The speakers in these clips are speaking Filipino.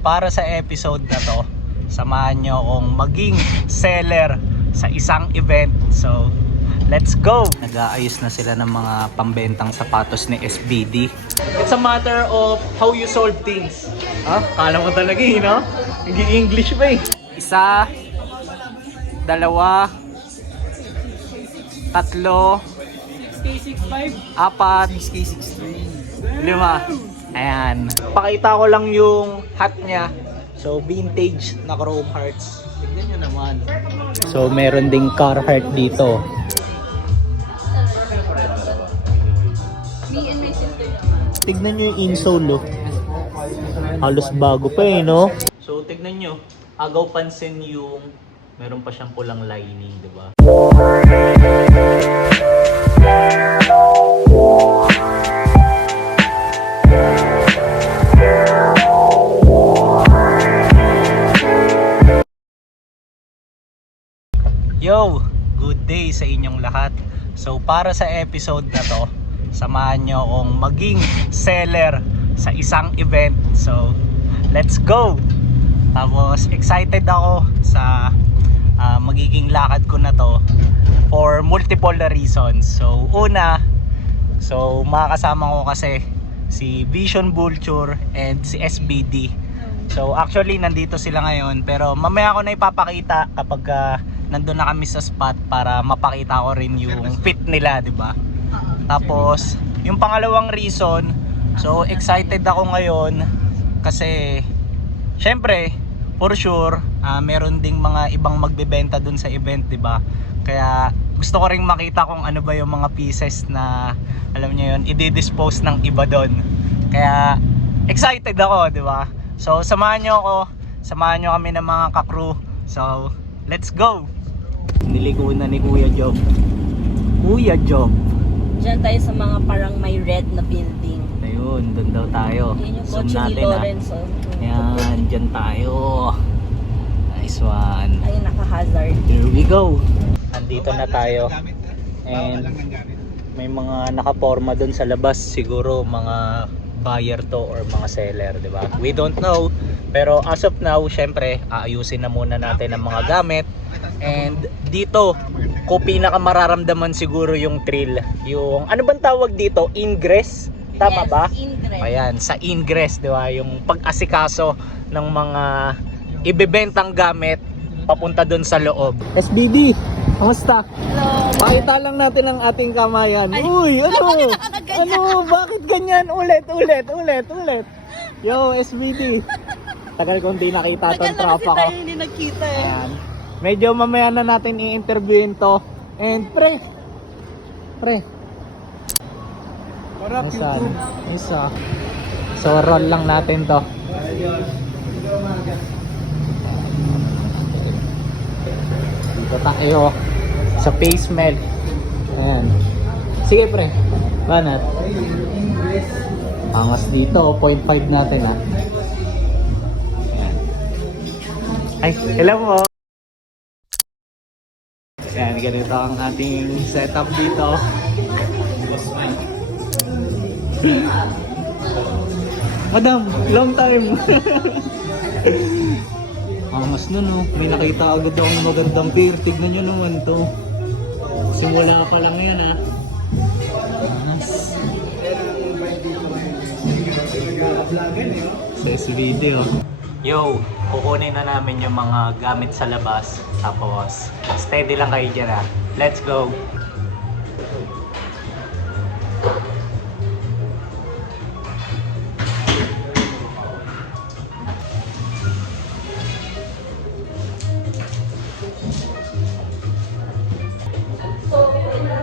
Para sa episode na to, samahan nyo akong maging seller sa isang event. So, let's go! Nag-aayos na sila ng mga pambentang sapatos ni SBD. It's a matter of how you solve things. Ha? Kala mo talaga no? English ba Isa, dalawa, tatlo, apat, lima. Ayan. Pakita ko lang yung hat niya. So, vintage na chrome hearts. Tignan nyo naman. So, meron ding Carhartt dito. Tignan nyo yung insole, oh. Halos bago pa no? So, tignan nyo. Agaw pansin yung meron pa siyang pulang lining, diba? Yo! Good day sa inyong lahat. So para sa episode na to, samahan nyo akong maging seller sa isang event. So let's go! Tapos excited ako sa magiging lakad ko na to for multiple reasons. So una, makakasama ko kasi si Vision Vulture and si SBD. So actually nandito sila ngayon, pero mamaya ko na ipapakita kapag nandun na kami sa spot para mapakita ko rin yung fit nila, di ba? Tapos yung pangalawang reason, so excited ako ngayon kasi syempre for sure meron ding mga ibang magbebenta dun sa event, di ba? Kaya gusto ko ring makita kung ano ba yung mga pieces na alam niyo yun, i-dispose ng iba doon. Kaya excited ako, di ba? So samahan nyo kami ng mga ka-crew. So let's go! Niligo na ni Kuya Job. Kuya Job. Diyan tayo sa mga parang may red na building. Ayun, doon daw tayo. Yan yung Zoom kotse ni natin Lorenzo. Yan, dyan tayo. Nice one. Ayun, naka-hazard. Here we go. Andito na tayo. And may mga nakaporma doon sa labas. Siguro mga buyer to or mga seller, di ba? We don't know. Pero as of now, syempre, aayusin na muna natin ang mga gamit. And dito, ko pinakamararamdaman siguro yung thrill. Yung, ano bang tawag dito? Ingress? Tama ba? Ingress. Ayan, sa ingress, di ba? Yung pag-asikaso ng mga ibebentang gamit papunta dun sa loob. SBD, kamusta? Hello. Pakita lang natin ang ating kamayan. Ay, uy, ano? bakit nakakaganyan? Ano? Bakit ganyan? Ulit. Yo, SBD. Tagal kong di nakita tong tropa ko. Hindi nakita eh. Ayan. Medyo mamaya na natin i-interviewin to. And pre. Isa. So roll lang natin to. Dito tayo sa face melt. Ayan. Sige pre. Banat. Angas dito. 0.5 natin ha. Ayan. Ay, hello mo. Ayan, ganito ang ating setup dito. Madam, long time. Angas nun oh. May nakita agad akong magandang pair. Tignan nyo naman to. Simula pa lang yan ha. Angas. Sa video. Yo, kukunin na namin yung mga gamit sa labas. Tapos, steady lang kayo dyan ha. Let's go!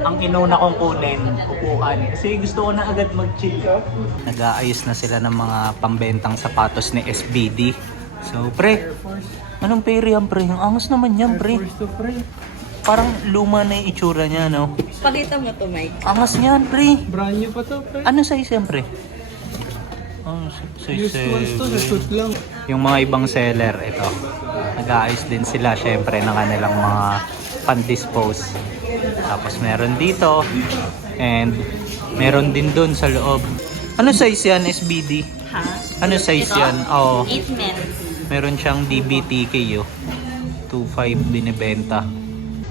Ang inuna kong kunin, upuan. Kasi gusto ko na agad mag-chill. Nag-aayos na sila ng mga pambentang sapatos ni SBD. So, pre, anong pair yan, pre? Ang angas naman yan, pre. Parang luma na yung itsura niya, no? Pakita mo to, Mike. Angas niyan, pre. Brand new pa to, pre. Ano size yan, pre? Used ones to, sa shoot lang. Yung mga ibang seller, ito. Nag-aayos din sila, syempre, ng kanilang mga pan-dispose. Tapos meron dito and meron din dun sa loob. Ano size yan, SBD? Ha? Ano size yan? Oo. 8 men. Meron siyang DBTK 2.5 binibenta.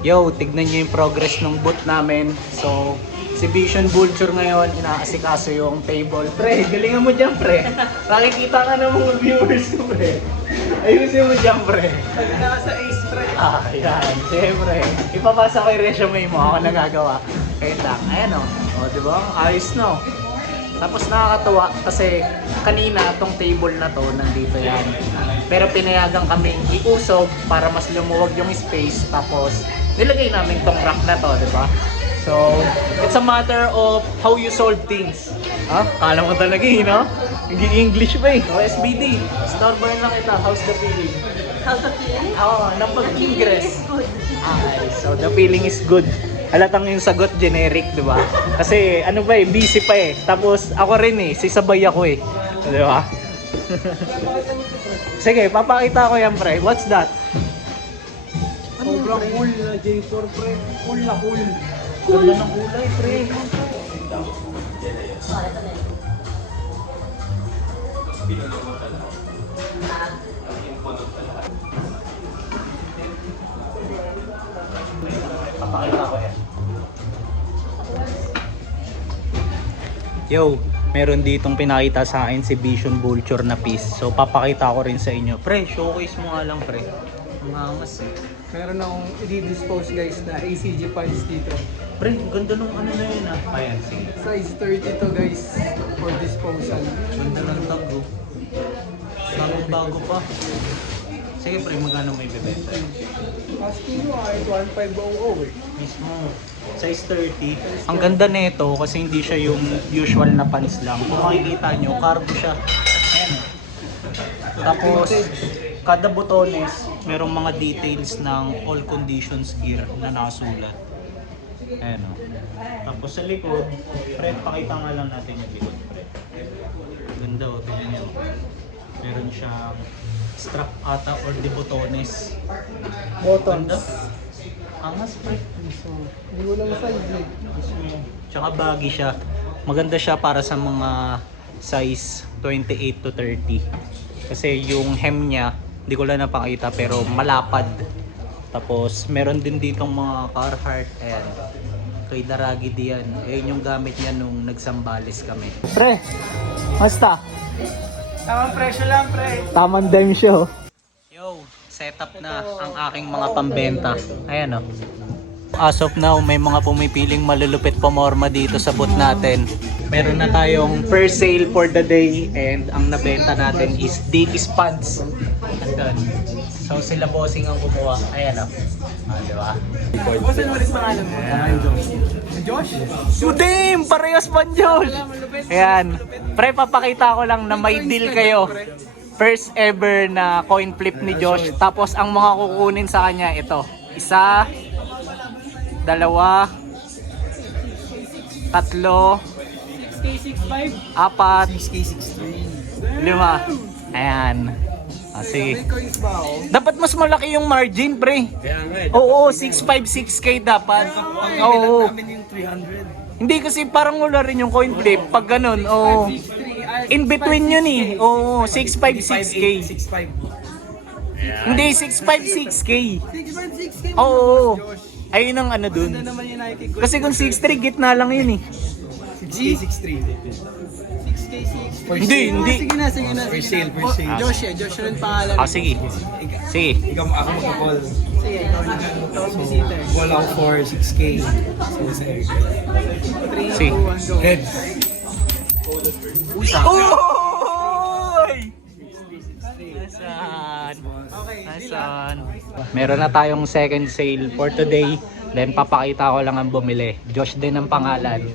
Yo, tignan nyo yung progress ng boot namin. So, si Vision Vulture ngayon, inaasikaso yung table. Pre, galingan mo dyan, pre. Nakikita ka ng mga viewers ko, pre. Ayusin mo dyan, pre. Nasa ace, pre. Yan. Siyempre. Ipapasa ko yung resume mo. Ako nagagawa. Kaya lang. Ayan o. O, diba? Ayos no. Tapos nakakatuwa kasi kanina tong table na to nandito yan. Pero pinayagan kami iusog para mas lumuwag yung space. Tapos nilagay namin tong rack na to, di ba? So, it's a matter of how you solve things. Ha? Kala mo talaga eh, no? English pa eh. So, SBD, starboard lang kita. How's the feeling? How's the feeling? Oo, ng pag-ingress. Good. Okay, so the feeling is good. Halatang yung sagot generic, di ba? Kasi ano ba eh, busy pa eh. Tapos ako rin eh, sisabay ako eh. Di ba? Sige, papakita ko yan, pre. What's that? Sobrang cool na J4 pre. Cool na cool. Ganda ng kulay, pre. Papakita ko yan. Yo, meron ditong pinakita sa akin si Vision Vulture na piece. So papakita ko rin sa inyo. Pre, showcase mo nga lang, pre. Ang angas eh. Meron akong i-dispose guys na ACG files dito. Pre, ganda nung ano na yun ah. Ayan, sige. Size 30 to guys for disposal. Ganda ng tag oh. Bagong bago pa. Sige pre, magkano may bibenta? Asking mo kahit 1500 eh. Mismo. Size 30. Ang ganda nito kasi hindi siya yung usual na panis lang. Kung makikita nyo, cargo siya. Ayan. Tapos, kada botones, merong mga details ng all conditions gear na nakasulat. Ayan o. Tapos sa likod, pre, pakita nga lang natin yung likod, pre. Ganda o, tingnan nyo. Meron siyang strap ata or de botones. Ganda. Buttons. Angas, pre. So, hindi ko lang size eh. Tsaka baggy siya. Maganda siya para sa mga size 28 to 30. Kasi yung hem niya, hindi ko lang napakita pero malapad. Tapos meron din ditong mga Carhartt. Ayan. Kay Daragi diyan. Ayan yung gamit niya nung nagsambales kami. Pre, basta? Tamang presyo lang pre. Tamang dime siya. Yo, setup na ang aking mga pambenta. Ayan o. As of now, may mga pumipiling malulupit pamorma dito sa booth natin. Meron na tayong first sale for the day and ang nabenta natin is Dickies pants. Andun. So sila bossing ang kumuha. Ayan o. Diba? Boss, ano ulit pangalan mo? Josh? Oh, damn! Parehas pa Josh! Ayan. Pre, papakita ko lang na may deal kayo. First ever na coin flip ni Josh. Tapos ang mga kukunin sa kanya ito. Isa, dalawa, tatlo, 6K65? apat, 6K63. 5. Ayan. Sige. May coins ba ako? Dapat mas malaki yung margin, pre. Kaya nga eh. Oo, 656K dapat. Oo. Namin yung 300. Hindi kasi parang wala rin yung coin flip. Pag ganun, oo. In between yun eh. Oo, 656K. 6.5. Hindi, 656K. 6.6K. Oo. Ayun ang ano dun. Ano naman yung Nike ko? Kasi kung 6.3, gitna lang yun eh. 6K63. 6K6. Hindi, hindi. Sige na, sige na. Per sale, per sale. Josh eh, Josh rin pangalan. Ah, sige. Sige. Ikaw ako mag-call. Sige, ikaw na. Ikaw ang visitor. Call ako for 6K. Sige. 3, 2, 1, go. Heads. Oy! Nasaan? Nasaan? Meron na tayong second sale for today. Then papakita ko lang ang bumili. Josh din ang pangalan.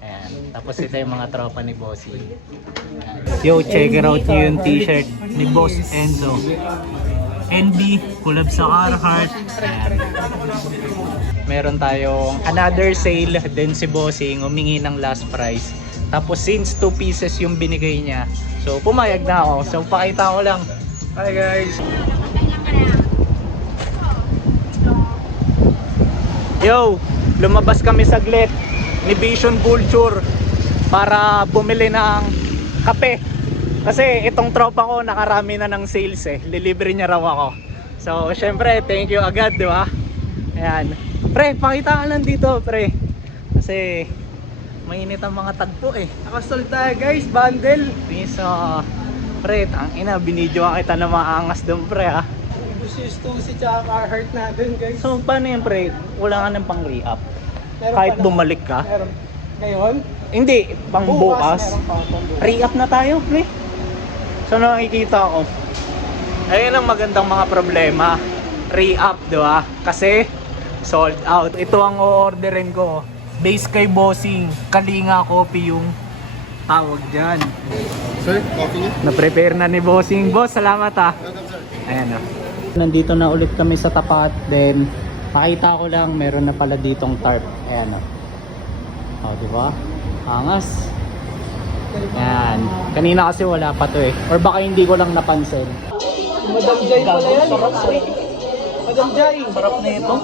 Ayan. Tapos ito yung mga tropa ni Bossy. Ayan. Yo, check it out nyo yung t-shirt ni Boss Enzo. NB, collab sa Carhartt. Ayan. Meron tayong another sale. Then si Bossing humingi ng last price. Tapos since 2 pieces yung binigay niya, so pumayag na ako. So pakita ko lang. Hi guys! Yo! Lumabas kami saglit ni Vision Vulture para bumili ng kape. Kasi itong tropa ko nakarami na ng sales eh. Lilibre niya raw ako. So, syempre, thank you agad, di ba? Ayan. Pre, pakita ka lang dito, pre. Kasi mainit ang mga tagpo eh. Nakasol tayo guys, bundle. So, pre, tangina, binidyo ka kita na maangas doon, pre, ha. Gusto si tsaka Carhartt natin guys. So, paano yun, pre? Wala ka ng pang re-up. Meron Kahit pa na. bumalik ka? Meron. Ngayon? Hindi, pang bukas. Meron pa pang bukas. Re-up na tayo, pre. So, nakikita ko. Ayun ang magandang mga problema. Re-up, di ba? Kasi, sold out. Ito ang o-orderin ko. Base kay Bossing. Kalinga Coffee yung tawag dyan. Sir, coffee niyo? Na-prepare na ni Bossing. Boss, salamat ha. Welcome, sir. Ayan o. Nandito na ulit kami sa tapat. Then, pakita ko lang, meron na pala ditong tarp. Ayan o. O, diba? Angas. Ayan. Kanina kasi wala pa to eh. Or baka hindi ko lang napansin. Madam Jai pala yan. Madam Jai. Sarap na ito.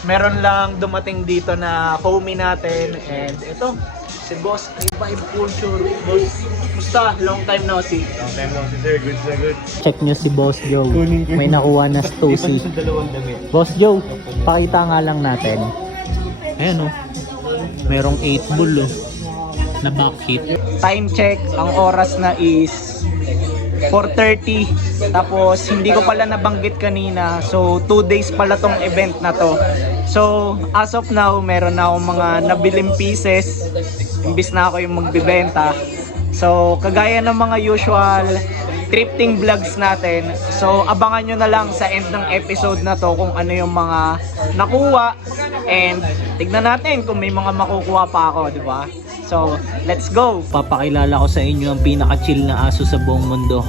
Meron lang dumating dito na homie natin. And ito, si Boss Revive Culture. Boss, musta? Long time no see. Long time no see, sir. Good, sir. Good. Check nyo si Boss Joe. May nakuha na stussy. dalawang damit. Boss Joe, pakita nga lang natin. Ayan o. Merong 8 bull oh. Na back hit. Time check, ang oras na is 4:30. Tapos hindi ko pala nabanggit kanina. So 2 days pala tong event na to. So as of now, meron na akong mga nabiling pieces. Imbis na ako yung magbibenta. So kagaya ng mga usual thrifting vlogs natin. So abangan nyo na lang sa end ng episode na to kung ano yung mga nakuha. And tignan natin kung may mga makukuha pa ako, di ba? So, let's go! Papakilala ko sa inyo ang pinaka-chill na aso sa buong mundo.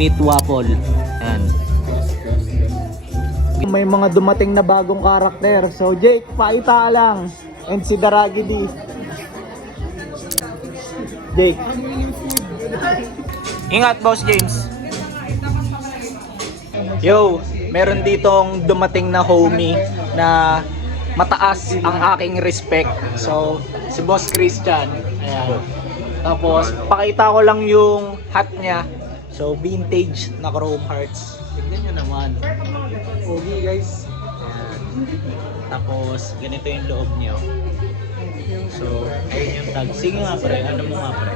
Meat Waffle. Ayan. May mga dumating na bagong karakter. So, Jake, pakita ka lang. And si Daragi D. Jake. Ingat, Boss James. Yo, meron ditong dumating na homie na mataas ang aking respect. So, si Boss Christian. Ayan. Tapos, pakita ko lang yung hat niya. So, vintage na chrome hearts. Tignan nyo naman. Okay guys. Ayan. Tapos, ganito yung loob niyo. So, ayun yung tag. Sige nga pre, ano mo nga pre?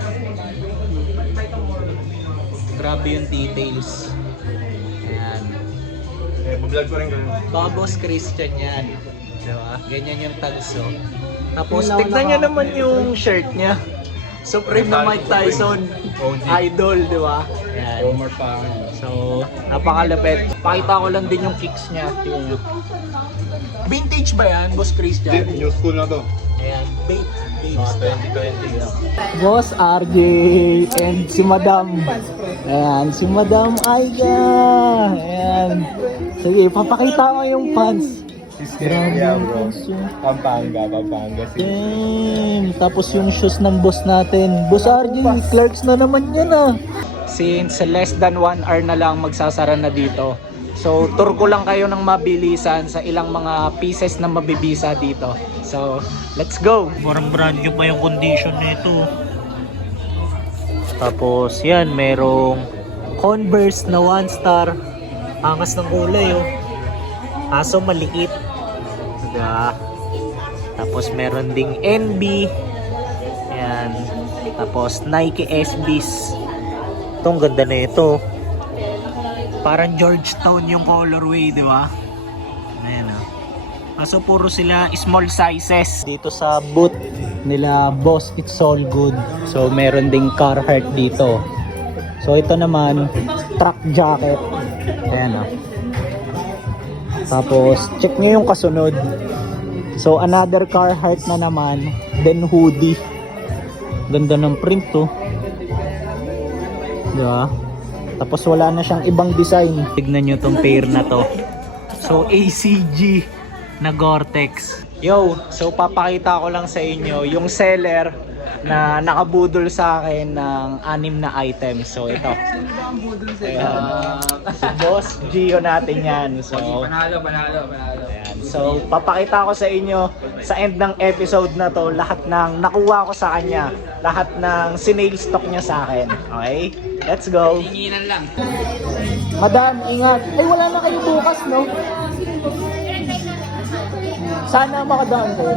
Grabe yung details. Ayan. Eh, vlog ko rin kayo. Baka Boss Christian yan. Diba? Ganyan yung tags oh. Tapos tignan nyo naman yung shirt niya. Supreme na Mike Tyson. Idol, di ba? Ayan. Homer pa. So, napakalapit. Pakita ko lang din yung kicks niya. Yung vintage ba yan, Boss Christian? New school na to. Ayan, Mga 2020 lang. Boss RJ and si Madam. Ayan, si Madam Aiga. Ayan. Sige, papakita mo yung pants. Grabe yung pants yun. Pampanga. Damn. Tapos yung shoes ng boss natin. Boss RJ, clerks na naman yan ah. Since less than 1 hour na lang magsasara na dito. So, tour ko lang kayo ng mabilisan sa ilang mga pieces na mabibisa dito. So, let's go! Parang brand new pa yung condition nito. Tapos, yan, merong Converse na 1 star. Angas ng kulay, oh. Aso maliit. Diba? Tapos, meron ding NB. Yan. Tapos, Nike SBs. Ito, ang ganda na ito. Parang Georgetown yung colorway, di ba? Ayan ah. Kaso puro sila small sizes. Dito sa booth nila, Boss It's All Good. So meron ding Carhartt dito. So ito naman, truck jacket. Ayan ah. Tapos check nyo yung kasunod. So another Carhartt na naman. Then hoodie. Ganda ng print to. Di ba? Tapos wala na siyang ibang design. Tignan nyo tong pair na to. So ACG na Gore-Tex. Yo, so papakita ko lang sa inyo yung seller na nakabudol sa akin ng 6 na items. So ito. Ayan. Si Boss Gio natin yan. So, Panalo. ayan. So, papakita ko sa inyo sa end ng episode na to lahat ng nakuha ko sa kanya. Lahat ng sinail stock niya sa akin. Okay? Let's go. Tinginan lang. Madam, ingat. Ay, wala na kayo bukas, no? Sana makadaan kayo.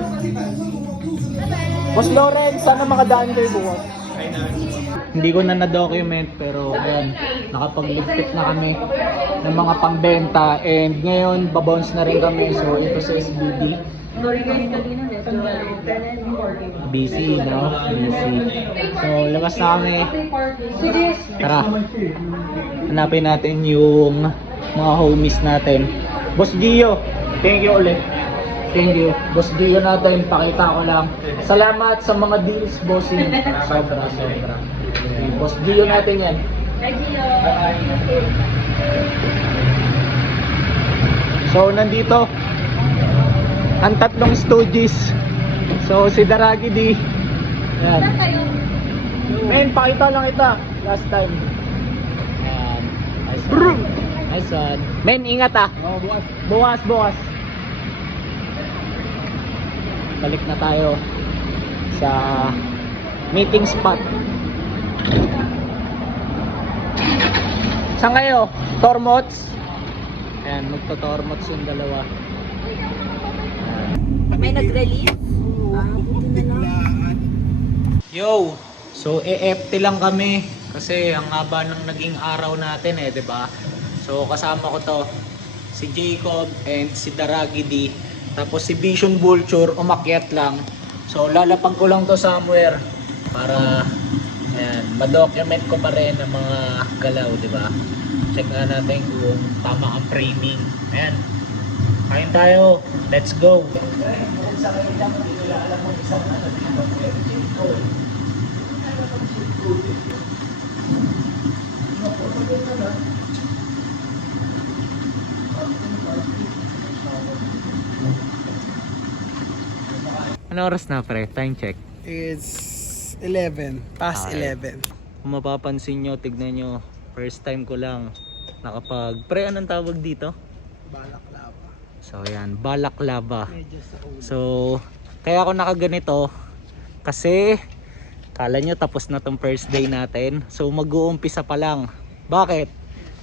Boss Loren, sana makadaan kayo bukas. Hindi ko na na-document pero ayan, nakapagligpit na kami ng mga pangbenta and ngayon babounce na rin kami, so ito sa SBD. Busy, no? Busy. So labas na kami. Tara, hanapin natin yung mga homies natin. Boss Gio, thank you ulit. Thank you. Boss Gio natin, pakita ko lang. Salamat sa mga deals, bossing. Sobra. Okay, Boss Gio natin yan. So, nandito ang tatlong stooges. So, si Daragi D. Yan. Men, pakita lang kita. Last time. Yan. Nice one. Nice one. Men, ingat ah. Bukas. Balik na tayo sa meeting spot. Saan kayo? Tormots? Ayan, magto-tormots yung dalawa. May nag-release? Buti na lang. Yo! So, EFT lang kami kasi ang haba ng naging araw natin eh, 'di ba? So, kasama ko to si Jacob and si Daragi D. Tapos si Vision Vulture umakyat lang. So, lalapag ko lang to somewhere para ayan, ma-document ko pa rin ang mga galaw, 'di ba? Check nga natin kung tama ang framing. Ayan. Kain tayo. Let's go. Ano oras na pre? Time check. It's 11. Past Okay. 11. Kung mapapansin nyo, tignan nyo. First time ko lang nakapag... Pre, anong tawag dito? Balaklava. So yan, balaklava. Medyo sa ulo. So, kaya ako nakaganito kasi kala nyo tapos na tong first day natin. So, mag-uumpisa pa lang. Bakit?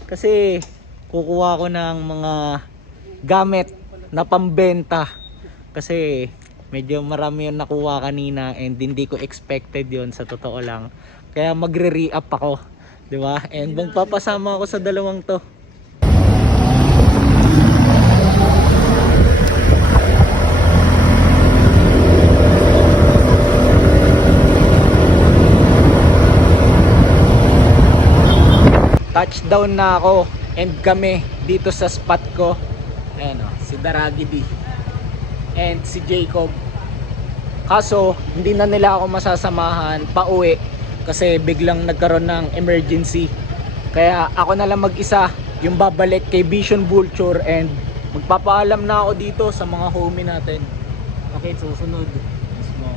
Kasi kukuha ko ng mga gamit na pambenta. Kasi medyo marami yung nakuha kanina and hindi ko expected yon sa totoo lang. Kaya magre-re-up ako, 'di ba? And magpapasama ako sa dalawang 'to. Touchdown na ako and kami dito sa spot ko. Ayan o, si Daragi D and si Jacob. Kaso hindi na nila ako masasamahan pauwi kasi biglang nagkaroon ng emergency. Kaya ako na lang mag-isa yung babalik kay Vision Vulture and magpapaalam na ako dito sa mga homie natin. Okay, susunod. Mismo.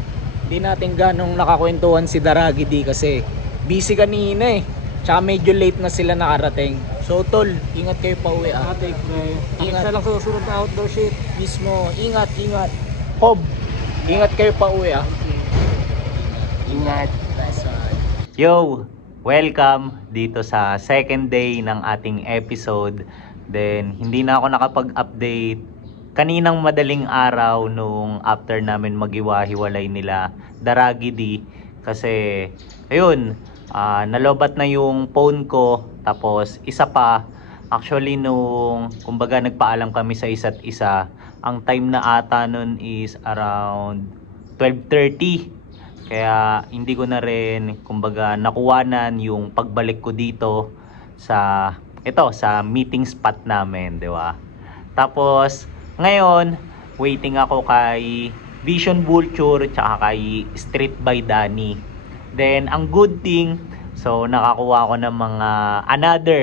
Hindi natin ganong nakakwentuhan si Daragi D kasi busy kanina eh. Tsaka medyo late na sila nakarating. So tol, ingat kayo pa uwi ah. Ate, Ingat. isa lang susunod na outdoor shit. Mismo, ingat. Hob, ingat kayo pa uwi ah. Ingat. Yo, welcome dito sa second day ng ating episode. Then, hindi na ako nakapag-update kaninang madaling araw nung after namin maghiwa-hiwalay nila Daragi D. Kasi, ayun, nalobat na yung phone ko. Tapos isa pa, actually nung kumbaga nagpaalam kami sa isa't isa, ang time na ata nun is around 12:30. Kaya hindi ko na rin kumbaga nakuwanan yung pagbalik ko dito sa sa meeting spot namin, di ba? Tapos ngayon, waiting ako kay Vision Vulture tsaka kay Street by Danny. Then, ang good thing, so nakakuha ko ng mga another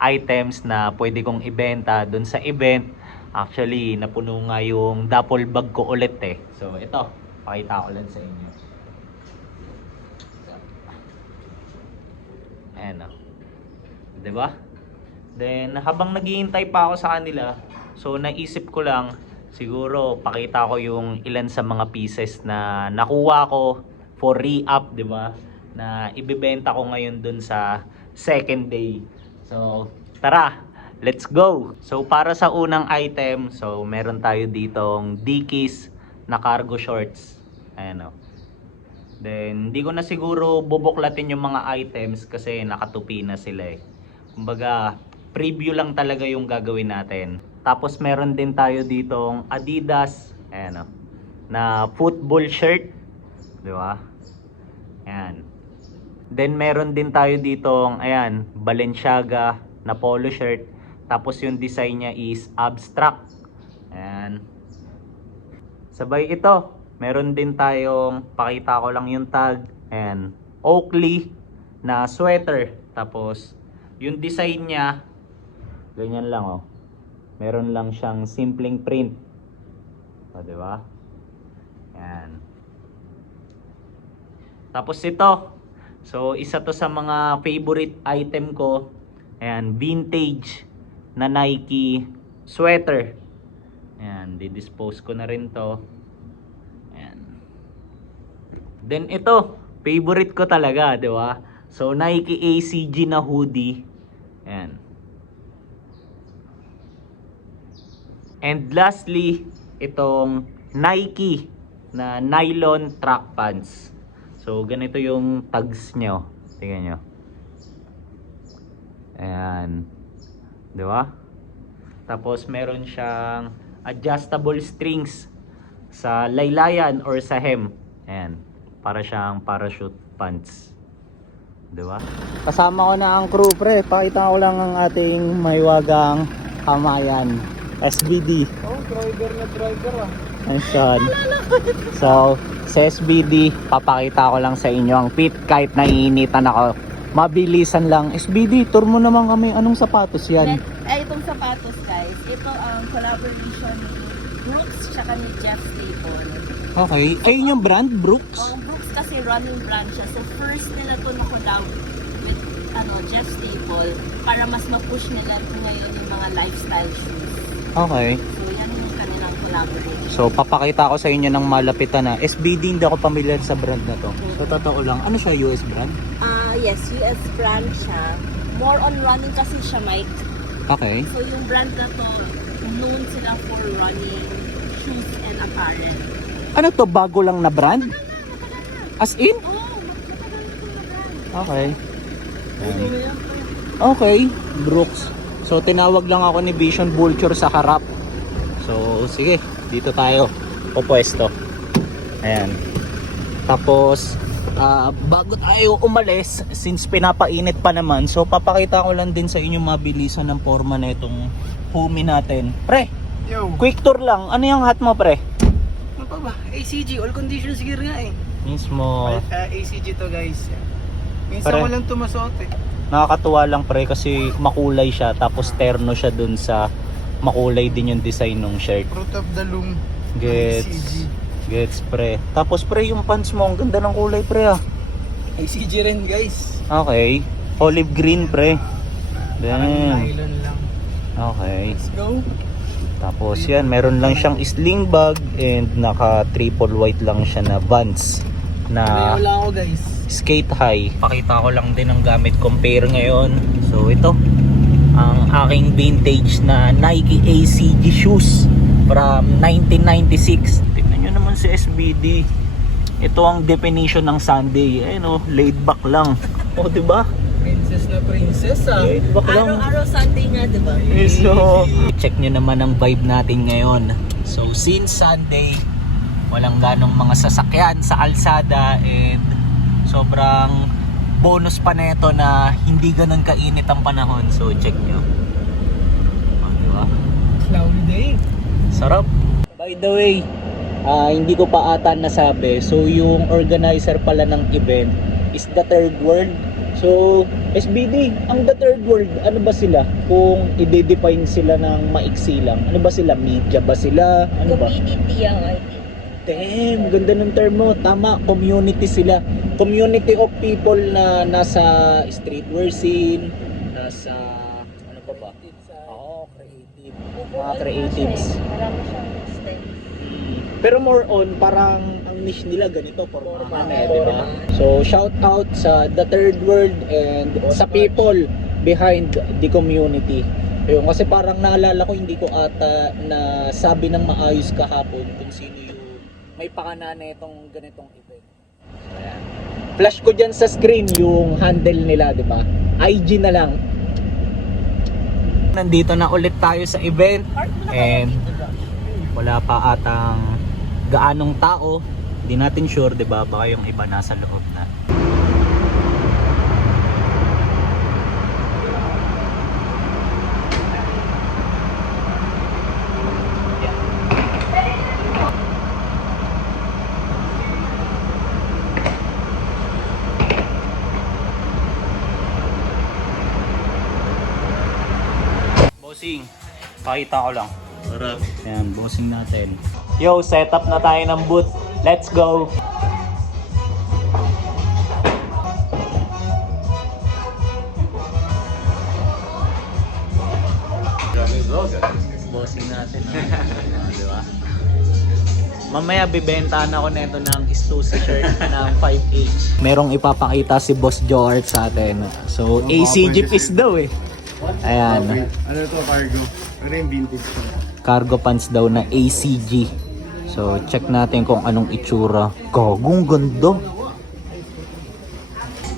items na pwede kong ibenta dun sa event. Actually, napuno nga yung duffel bag ko ulit eh. So, ito, pakita ko lang sa inyo. Ayan o. Diba? Then habang naghihintay pa ako sa kanila, so naisip ko lang siguro pakita ko yung ilan sa mga pieces na nakuha ko for re-up, 'di ba? Na ibebenta ko ngayon dun sa second day. So tara, let's go. So para sa unang item, so meron tayo ditong Dickies na cargo shorts. Ayan o. Then hindi ko na siguro bubuklatin yung mga items kasi nakatupi na sila eh. Kumbaga preview lang talaga yung gagawin natin. Tapos meron din tayo ditong Adidas, ayan o, na football shirt, di ba? Ayan. Then meron din tayo ditong, ayan, Balenciaga na polo shirt. Tapos yung design niya is abstract. Ayan. Sabay ito, meron din tayong, pakita ko lang yung tag, ayan, Oakley na sweater. Tapos yung design niya, ganyan lang oh. Meron lang siyang simpleng print. O, di ba? Yan. Tapos ito. So, isa to sa mga favorite item ko. Ayan, vintage na Nike sweater. Ayan, didispose ko na rin to. Ayan. Then ito, favorite ko talaga, di ba? So, Nike ACG na hoodie. Ayan. And lastly, itong Nike na nylon track pants. So, ganito yung tags nyo. Tingnan nyo. Ayan. Di ba? Tapos, meron siyang adjustable strings sa laylayan or sa hem. Ayan. Para siyang parachute pants. Di ba? Kasama ko na ang crew, pre. Pakita ko lang ang ating maywagang kamayan. SBD. Oh, driver ah. Ayan. So, sa SBD, papakita ko lang sa inyo ang fit kahit naiinitan ako. Mabilisan lang. SBD, tour mo naman kami. Anong sapatos yan? Itong sapatos guys, ito ang collaboration ni Brooks tsaka ni Jeff Staple. Okay. Ayun yung brand, Brooks? Brooks kasi running brand siya. So first nila to na collab with Jeff Staple para mas ma-push nila ngayon yung mga lifestyle shoes. Okay. So yan yung kanilang collaboration. So, papakita ko sa inyo ng malapitan na SBD, hindi ako familiar sa brand na to. So, totoo lang. Ano siya, US brand? Yes, US brand siya. More on running kasi siya, Mike. Okay. So yung brand na to, known sila for running shoes and apparel. Ano to, bago lang na brand? As in? Oh, matagal ito na brand. Okay. Okay, Brooks. So, tinawag lang ako ni Vision Vulture sa harap. So, sige, dito tayo pupwesto. Ayan. Tapos, bago tayo umalis, since pinapainit pa naman, so papakita ko lang din sa inyo mabilisan ng forma na itong Humi natin. Pre, Yo. quick tour lang. Ano yung hat mo, pre? Ano pa ba? ACG, all conditions gear nga eh. Mismo. ACG to guys. Minsan Pare. walang tumasot eh. Nakakatuwa lang, pre, kasi makulay siya. Tapos terno siya dun sa makulay din yung design ng shirt. Fruit of the loom. Gets. Gets, pre. Tapos, pre, yung pants mo, ang ganda ng kulay, pre, ah. ACG rin guys. Okay. Olive green, pre. Parang Damn. nylon lang. Okay. Let's go. Tapos yan, meron lang siyang sling bag and naka triple white lang siya na Vans na Wala ako guys. skate high. Pakita ko lang din ang gamit kong pair ngayon. So ito, ang aking vintage na Nike ACG shoes from 1996. Tingnan nyo naman si SBD. Ito ang definition ng Sunday. Ayun oh, laid back lang. O, diba? Princess na princess ah. Laid back lang. Araw-araw Sunday nga, di ba? So, check nyo naman ang vibe natin ngayon. So, since Sunday, walang ganong mga sasakyan sa kalsada and sobrang bonus pa neto na hindi ganon kainit ang panahon. So, check nyo. O, diba? Cloudy day. Sarap. By the way, hindi ko pa ata nasabi. So, yung organizer pala ng event is The Third World. So, SBD, ang The Third World, ano ba sila? Kung i-define sila ng maiksi lang, ano ba sila? Media ba sila? Ano ba? Community ang IT. Damn, ganda ng term mo. Tama, community sila. Community of people na nasa streetwear scene, nasa, ano pa ba? Oo, creative. Mga Overall creatives. siya eh. Marami siyang style. Pero more on, parang ang niche nila ganito, pormahan eh, di ba? So, shout out sa the third world and sa people behind the community. Ayun, kasi parang naalala ko, hindi ko ata na sabi ng maayos kahapon kung sino yung may pakana na itong ganitong event. So, ayan. Flash ko dyan sa screen yung handle nila, di ba? IG na lang. Nandito na ulit tayo sa event and wala pa atang gaanong tao, hindi natin sure, 'di ba? Baka yung iba nasa loob na. Bossing, pakita ko lang. Sarap. Ayan, bossing natin. Yo, set up na tayo ng booth. Let's go! Bossing natin. Di ba? Mamaya bibentahan ako nito ng Stussy shirt ng 5H. Merong ipapakita si Boss Joart sa atin. So, ACG piece daw eh. Ayan. Ano to, cargo? Ano yung vintage ko? Cargo pants daw na ACG. So, check natin kung anong itsura. Gagong ganda.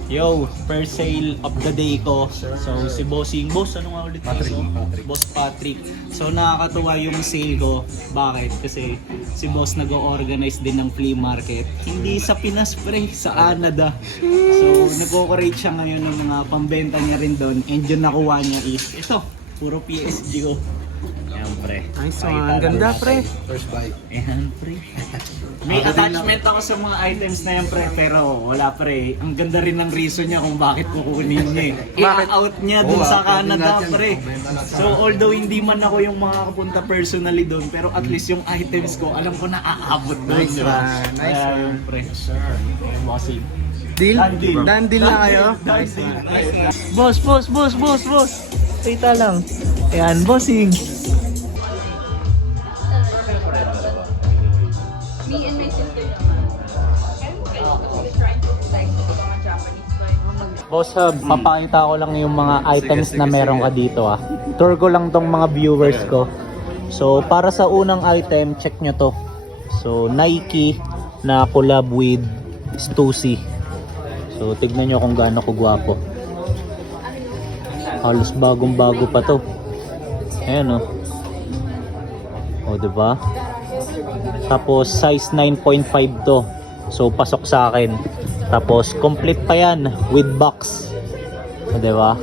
Yo, first sale of the day ko. So, si Bossing. Boss, ano nga ulit dito? Boss Patrick. So, nakakatuwa yung sale ko. Bakit? Kasi si Boss nag-organize din ng flea market. Hindi sa Pinas, pre. Sa Canada. So, nag-operate siya ngayon ng mga pambenta niya rin doon. And yung nakuha niya is, ito, puro PSG ko. Ayan, pre. Nice Pakita one. lang Ganda, natin. pre. First bite. Ayan, pre. May attachment ako sa mga items na yan, pre, pero wala, pre. Ang ganda rin ng reason niya kung bakit kukunin niya eh. I-out niya dun sa Canada, pre. So, although hindi man ako yung makakapunta personally dun, pero at least yung items ko, alam ko na aabot dun. Nice diba? one, nice Kaya one. yun, pre. Ayan, bossing. Deal? Done deal. Done deal na kayo? Nice deal. Boss. Kita lang. Ayan, bossing. Me and my sister naman. I'm okay. We're trying to like mga Japanese vibe. Boss Hub, papakita ko lang yung mga items na meron ka dito ah. Tour ko lang tong mga viewers ko. So, para sa unang item, check nyo to. So, Nike na collab with Stussy. So, tignan nyo kung gaano ko gwapo. Halos bagong-bago pa to. Ayan oh. O, diba? Tapos, size 9.5 to. So, pasok sa akin. Tapos, complete pa yan with box. O, diba?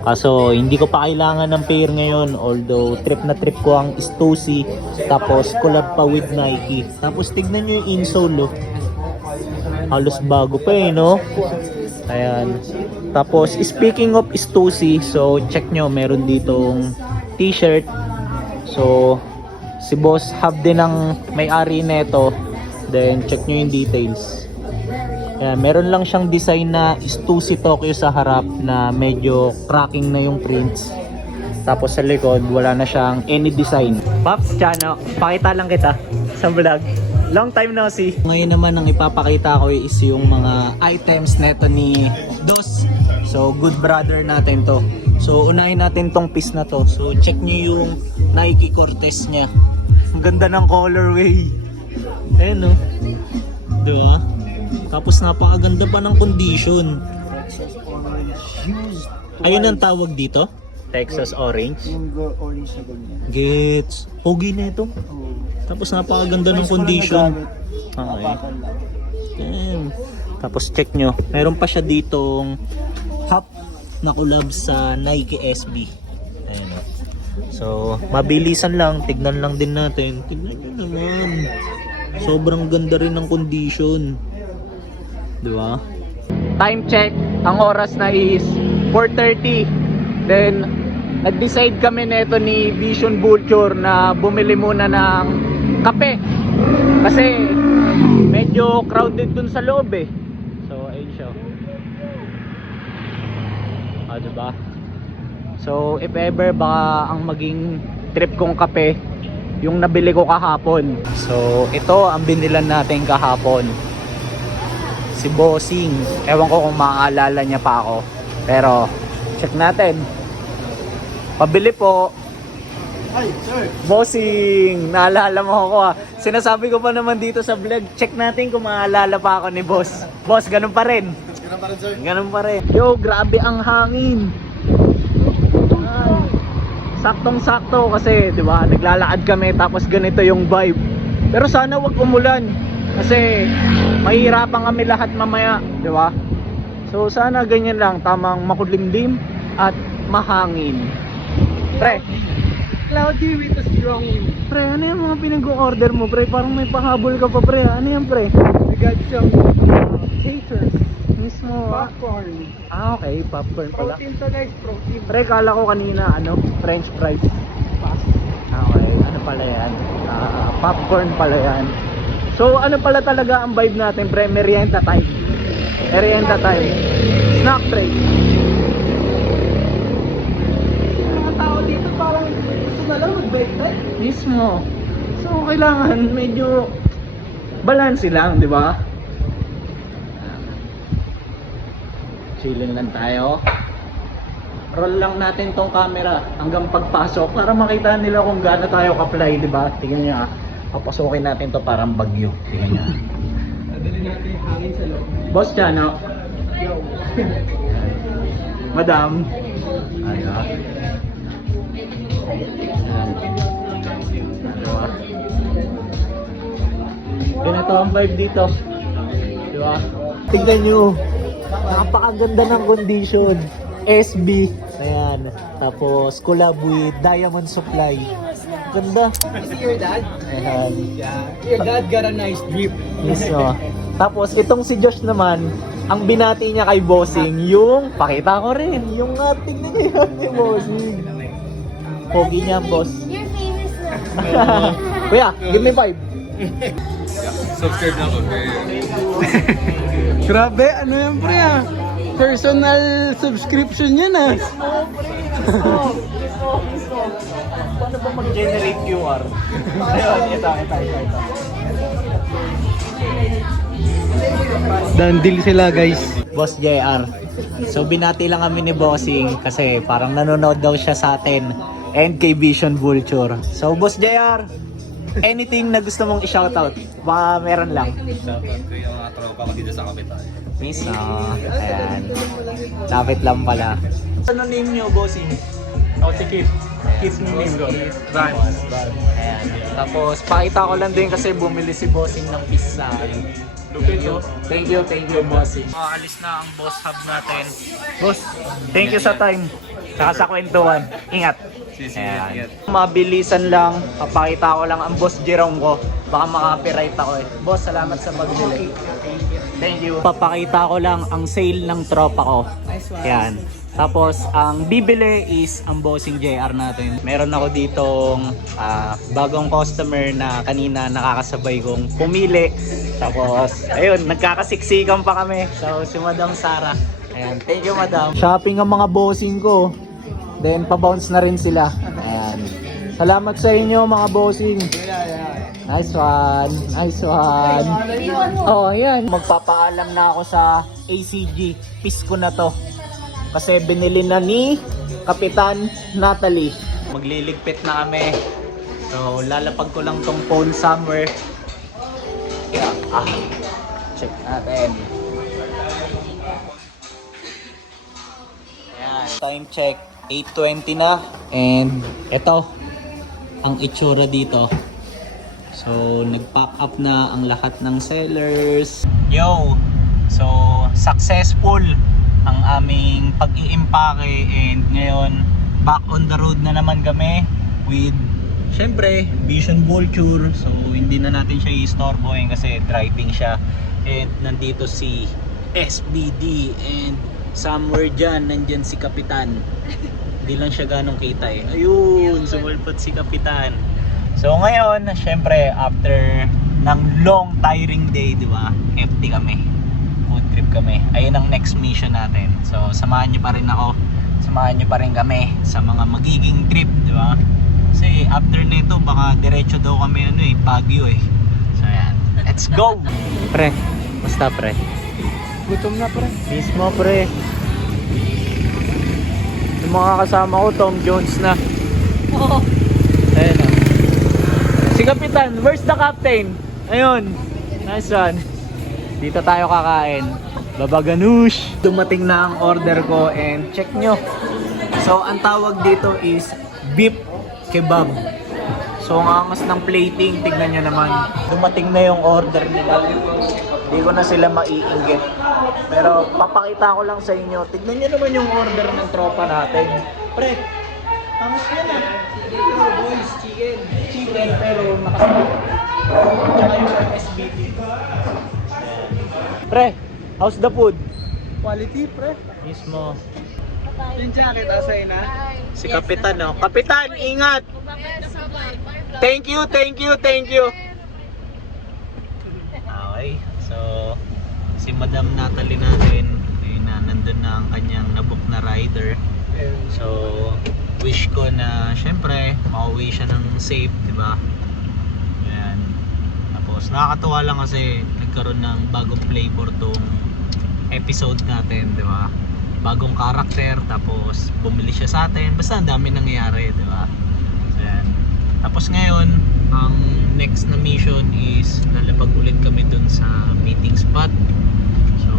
Kaso, hindi ko pa kailangan ng pair ngayon. Although, trip na trip ko ang Stussy. Tapos, collab pa with Nike. Tapos, tignan nyo yung insole, oh. Halos bago pa eh, no? Ayan. Tapos, speaking of Stussy, so, check nyo, meron ditong t-shirt. So, si Boss Hub din ang may-ari nito. Then, check nyo yung details. Ayan, meron lang siyang design na Stussy Tokyo sa harap na medyo cracking na yung prints. Tapos sa likod, wala na siyang any design. Pops, Chano, pakita lang kita sa vlog. Long time no see. Ngayon naman ang ipapakita ko is yung mga items neto ni Dos. So, good brother natin to. So, unahin natin tong piece na to. So, check nyo yung Nike Cortez niya. Ang ganda ng colorway. Ayan o. Diba? Tapos napakaganda pa ng condition. Ayun ang tawag dito? Texas Orange? Yung orange na gold niya. Gets. Pogi na ito. Tapos napakaganda ng condition. Okay. Damn. Tapos check nyo. Meron pa siya ditong half na collab sa Nike SB. Ayun o. So, mabilisan lang. Tignan lang din natin. Tignan nyo naman. Sobrang ganda rin ng condition. Diba? Time check. Ang oras na is 4:30. Then, nag-decide kami neto ni Vision Vulture na bumili muna ng kape. Kasi, medyo crowded dun sa loob eh. So, ayun siya. Ah, diba? So if ever baka ang maging trip kong kape yung nabili ko kahapon. So ito ang binilan natin kahapon. Si Bossing. Ewan ko kung maaalala niya pa ako. Pero check natin. Pabili po. Ay, sir! Bossing, naalala mo ako ah. Sinasabi ko pa naman dito sa vlog, check natin kung maaalala pa ako ni Boss. Boss, ganun pa rin. Ganun pa rin, sir. Ganun pa rin. Yo, grabe ang hangin. Ay, saktong-sakto kasi, di ba, naglalakad kami tapos ganito yung vibe. Pero sana wag umulan kasi mahihirapan kami lahat mamaya, di ba? So sana ganyan lang, tamang makulimlim at mahangin. Pre, Cloudy with a strong wind. pre, ano yung mga pinag-order mo, pre? Parang may pahabol ka pa, pre. Ano yan, pre? We got some taters, Mismo. popcorn. Ah, okay. Popcorn pala. Protein to guys, protein. Pre, kala ko kanina, French fries. Ah, okay. Ano pala yan? Popcorn pala yan. So, ano pala talaga ang vibe natin, pre? Merienda time. Merienda time. Snack break. Mga tao dito parang gusto na lang mag-break time. Mismo. So, kailangan medyo balance lang, di ba? Chilling lang tayo. Roll lang natin tong camera hanggang pagpasok para makita nila kung gaano tayo ka-fly, di ba? Tingnan niyo ah. Papasukin natin to parang bagyo. Tingnan niyo. Nadali natin yung hangin sa loob. Boss Chano, Yo. Madam. Ano? Ganito ang vibe dito. Di ba? Tingnan nyo. Napakaganda ng condition. SB. Ayan. Tapos collab with Diamond Supply. Ganda. Is it your dad? Ayan. Yeah. Your dad got a nice drip. Mismo. Tapos itong si Josh naman, ang binati niya kay Bossing, yung, pakita ko rin, yung tingnan niya yan ni Bossing. Pogi niya, boss. You're famous now. Kuya, give me 5. Subscribe na ako. Grabe, ano yan pre ah? Personal subscription yan ah. Paano ba mag-generate QR? Ayun, ito. Dandil sila guys. Boss JR. So binati lang kami ni Bossing kasi parang nanonood daw siya sa atin and kay Vision Vulture. So Boss JR, anything na gusto mong i-shoutout? Baka meron lang. Shoutout ko yung mga tropa ko dito sa Kapitan. Miss, ayan. Lapit lang pala. Ano name nyo, Bossing? Ako si Kit. Kit name ko. Vance. Ayan. Tapos pakita ko lang din kasi bumili si Bossing ng pizza. Thank you, Bossing. Alis na ang boss hub natin. Boss, thank you sa time. Saka sa kwentuhan. Ingat. Ayan. Mabilisan lang, papakita ko lang ang boss Jerome ko. Baka maka-copyright ako eh. Boss, salamat sa pagbili. Thank you. Papakita ko lang ang sale ng tropa ko. Ayan. Tapos, ang bibili is ang Bossing JR natin. Meron ako ditong bagong customer na kanina nakakasabay kong pumili. Tapos, ayun, nagkakasiksikan pa kami. So, si Madam Sara. Ayan, thank you, Madam. Shopping ang mga bossing ko. Then, pa-bounce na rin sila. Ayan. Salamat sa inyo, mga bossing. Nice one. Nice one. Oh, ayan. Magpapaalam na ako sa ACG. Pisko na to. Kasi binili na ni Kapitan Natalie. Magliligpit na kami. So, lalapag ko lang tong phone somewhere. Yeah. Check natin. Ayan. Time check. 8:20 na. And ito ang itsura dito. So, nag-pack up na ang lahat ng sellers. Yo! So, successful ang aming pag-iimpake and ngayon back on the road na naman kami with syempre Vision Vulture. So, hindi na natin siya i-istorbohin kasi driving siya. And nandito si SBD and somewhere dyan, nandyan si Kapitan. Hindi lang siya ganong kita eh. Ayun, sumulpot si Kapitan. So ngayon, syempre after ng long tiring day, di ba? FT kami. Food trip kami. Ayun ang next mission natin. So samahan niyo pa rin ako samahan nyo pa rin kami sa mga magiging trip, di ba? Kasi after nito baka diretso daw kami Baguio So yan, let's go! Pre, basta pre? Gutom na, pre. Mismo pre. Yung mga kasama ko, Tom Jones na. Oo. Ayun o. Si Kapitan, where's the captain? Ayun. Nice one. Dito tayo kakain. Baba ganoush. Dumating na ang order ko and check nyo. So, ang tawag dito is beef kebab. So, ang angas ng plating. Tignan nyo naman. Dumating na yung order nila. Hindi ko na sila maiinggit. Pero, papakita ko lang sa inyo. Tignan nyo naman yung order ng tropa natin. Pre, angas yan boys, chicken. Chicken, pero nakasabit. Tsaka yung SBT. Pre, how's the food? Quality, pre. Mismo. Yung jacket, asay na. Si Kapitan, no? Kapitan, ingat! Thank you, thank you, thank you. Okay, so si Madam Natalie natin, nandun na ang kanyang nabook na rider. So, wish ko na syempre makauwi siya ng safe, di ba? Ayan. Tapos nakakatuwa lang kasi nagkaroon ng bagong flavor tong episode natin, di ba? Bagong karakter, tapos bumili siya sa atin. Basta ang dami nangyayari, di ba? So, ayan. Tapos ngayon, ang next na mission is lalabag ulit kami dun sa meeting spot. So,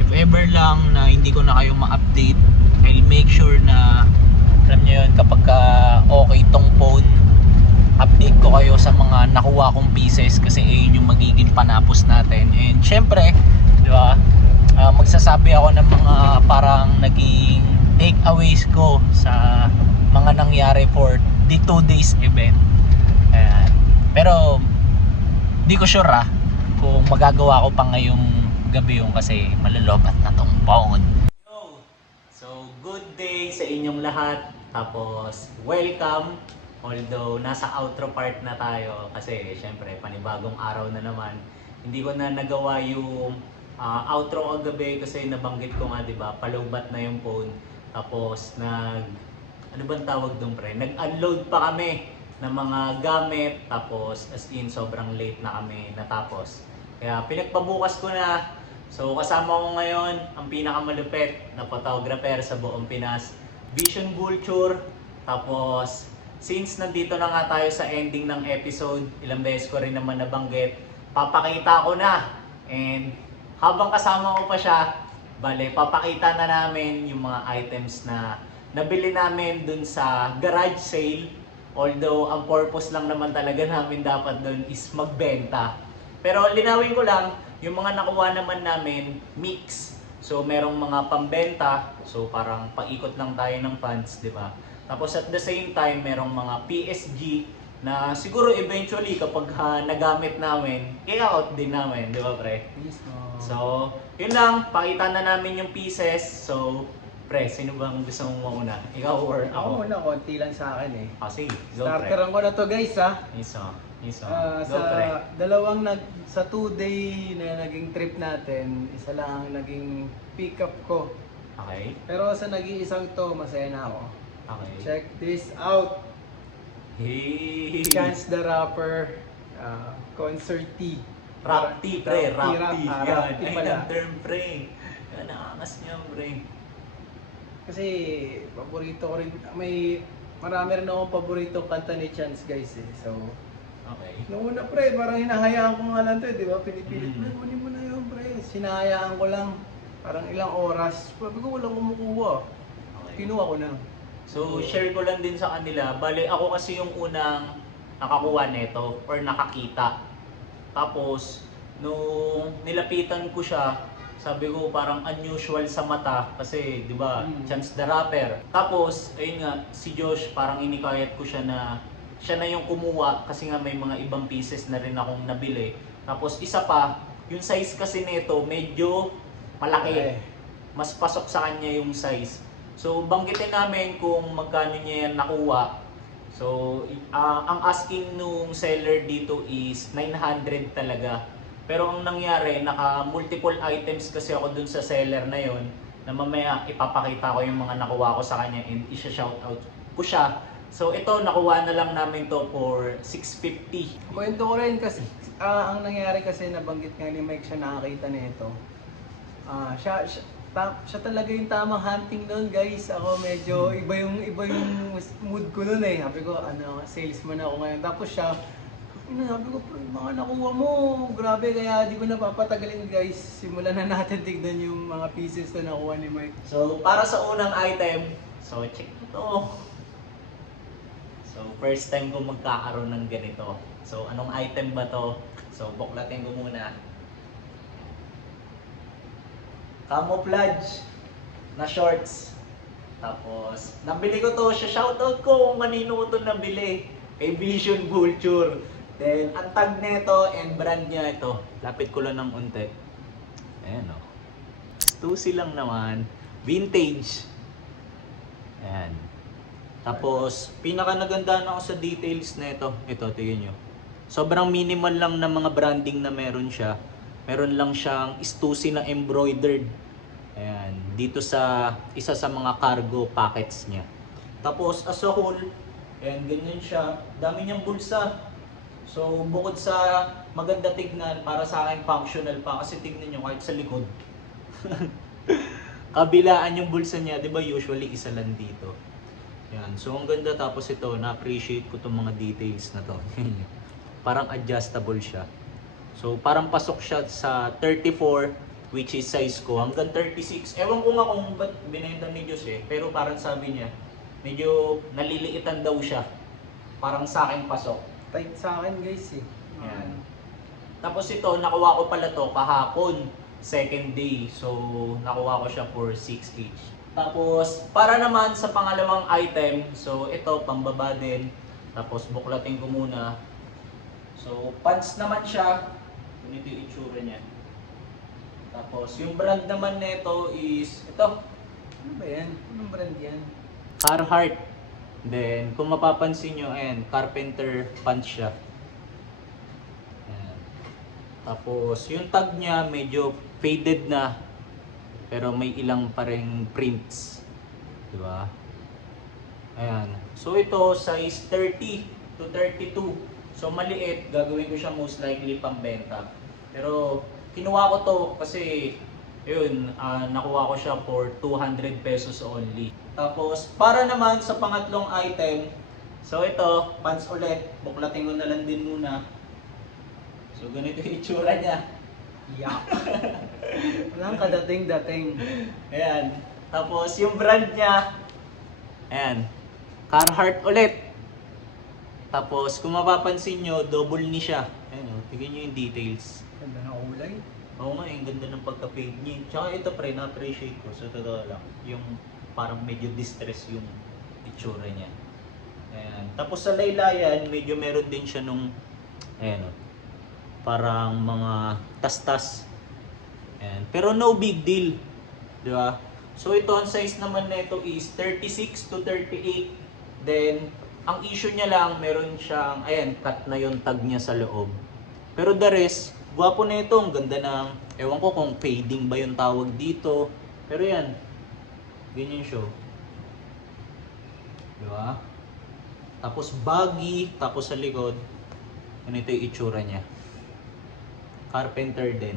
if ever lang na hindi ko na kayo ma-update, I'll make sure na alam nyo yun, kapag okay tong phone, update ko kayo sa mga nakuha kong pieces kasi yun yung magiging panapos natin. And syempre, di ba, magsasabi ako ng mga parang naging takeaways ko sa mga nangyari for the 2 days event. Ayan. Pero di ko sure kung magagawa ko pa ngayong gabi yung kasi malalobat na tong phone. So good day sa inyong lahat. Tapos welcome. Although nasa outro part na tayo kasi syempre panibagong araw na naman. Hindi ko na nagawa yung outro kagabi kasi nabanggit ko nga, 'di ba? Palubat na yung phone. Tapos ano bang tawag doon, pre? Nag-unload pa kami ng mga gamit, tapos as in sobrang late na kami natapos. Kaya pinagpabukas ko na. So kasama ko ngayon ang pinakamalupit na photographer sa buong Pinas, Vision Vulture. Tapos since nandito na nga tayo sa ending ng episode, ilang beses ko rin naman nabanggit, papakita ko na. And habang kasama ko pa siya, bale, papakita na namin yung mga items na nabili namin dun sa garage sale. Although, ang purpose lang naman talaga namin dapat dun is magbenta. Pero linawin ko lang, yung mga nakuha naman namin, mix. So, merong mga pambenta. So, parang paikot lang tayo ng funds, di ba? Tapos at the same time, merong mga PSG na siguro eventually kapag nagamit namin, i-out din namin, di ba, pre? So, yun lang, pakita na namin yung pieces. So, pre, sino bang gusto mong mauna? Ikaw or Ako ako? muna, konti lang sa akin eh. Sige, go, pre. Starteran ko na to, guys, ha. Iso. Sa Go, pre. sa 2-day na naging trip natin, isa lang ang naging pick up ko. Okay. Pero sa nag-iisang to, masaya na ako. Okay. Check this out. Hey! Chance the Rapper concert tee. Rap tea, pre. Rap tea. Rap Yan. tea Ay, pala. ang term, pre. Yan, nakangas niya, pre. Kasi paborito ko rin, marami rin akong paboritong kanta ni Chance, guys eh. So, Okay. noong una, pre, parang hinahayaan ko nga lang to, di ba? Pinipilit, Mm. kunin mo na yun, pre. Sinahayaan ko lang, parang ilang oras. Sabi ko, walang kumukuha. Okay. Kinuha ko na. So, share ko lang din sa kanila. Bale, ako kasi yung unang nakakuha nito or nakakita. Tapos, nung nilapitan ko siya, sabi ko parang unusual sa mata kasi, di ba, Chance the Rapper. Tapos, ayun nga, si Josh, parang inikayat ko siya na yung kumuha kasi nga may mga ibang pieces na rin akong nabili. Tapos, isa pa, yung size kasi nito medyo malaki. Okay. Mas pasok sa kanya yung size. So, banggitin namin kung magkano niya yan nakuha. So, ang asking nung seller dito is 900 talaga. Pero ang nangyari, naka-multiple items kasi ako dun sa seller na yon. na mamaya ipapakita ko yung mga nakuha ko sa kanya and isa-shoutout ko siya. So ito, nakuha na lang namin to for 650. Kwento ko rin kasi, ang nangyari kasi nabanggit nga ni Mike siya nakakita nito. Siya talaga yung tamang hunting doon, guys. Ako medyo iba yung mood ko noon eh. Sabi ko, salesman ako ngayon. Tapos siya, sabi ko, mga nakuha mo, grabe, kaya di ko napapatagalin, guys. Simulan na natin tignan yung mga pieces na nakuha ni Mike. So para sa unang item, so check mo to. So first time ko magkakaroon ng ganito. So anong item ba to? So buklatin ko muna. Camouflage na shorts. Tapos, nabili ko to siya. Shoutout ko kung kanino ko to nabili. Kay Vision Vulture. Then, ang tag nito and brand niya ito. Lapit ko lang ng unti. Ayan o. Stussy lang naman. Vintage. Ayan. Tapos, pinaka nagandahan ako sa details na ito. Ito, tingin nyo. Sobrang minimal lang na mga branding na meron siya. Meron lang siyang Stussy na embroidered. Ayan, dito sa isa sa mga cargo packets niya. Tapos as a whole, ayan, ganyan siya. Dami niyang bulsa. So bukod sa maganda tignan, para sa akin functional pa. Kasi tignan nyo kahit sa likod. Kabilaan yung bulsa niya, di ba usually isa lang dito. Ayan, so ang ganda. Tapos ito, na-appreciate ko itong mga details na to. Parang adjustable siya. So parang pasok siya sa 34, which is size ko, hanggang 36. Ewan ko nga kung ba't binenta ni Diyos eh. Pero parang sabi niya, medyo naliliitan daw siya. Parang sa akin pasok. Tight sa akin, guys eh. Yan. Tapos ito, nakuha ko pala to kahapon, second day. So nakuha ko siya for 6 each. Tapos para naman sa pangalawang item, so ito pambaba din. Tapos buklatin ko muna. So pants naman siya. Ganito yung itsura niya. Tapos, yung brand naman nito is ito. Ano ba yan? Anong brand yan? Carhartt. Then, kung mapapansin nyo, ayan, carpenter pants siya. Ayan. Tapos, yung tag niya medyo faded na. Pero may ilang pa ring prints. Diba? Ayan. So, ito, size 30 to 32. So maliit, gagawin ko siya most likely pambenta. Pero kinuha ko to kasi yun, nakuha ko siya for 200 pesos only. Tapos para naman sa pangatlong item, so ito, pants ulit. Buklatin ko na lang din muna. So ganito yung itsura niya. Yak! Walang kadating-dating. Ayan. Tapos yung brand niya, ayan, Carhartt ulit. Tapos, kung mapapansin nyo, double ni siya. Ayan o, tignan nyo yung details. Ganda na kulay. Oo nga, yung ganda ng pagka-fade niya. Tsaka ito pre, na-appreciate ko. So, totoo lang. Yung parang medyo distress yung itsura niya. Ayan. Tapos sa laylayan, medyo meron din siya nung, ayan o, parang mga tas-tas. Ayan. Pero no big deal. Di ba? So, ito, ang size naman nito is 36 to 38. Then, ang issue niya lang, meron siyang, ayan, cut na yung tag niya sa loob. Pero the rest, gwapo na ito. Ang ganda ng, ewan ko kung fading ba yung tawag dito. Pero yan, ganyan siya. Diba? Tapos baggy, tapos sa likod, ganito yung itsura niya. Carpenter din.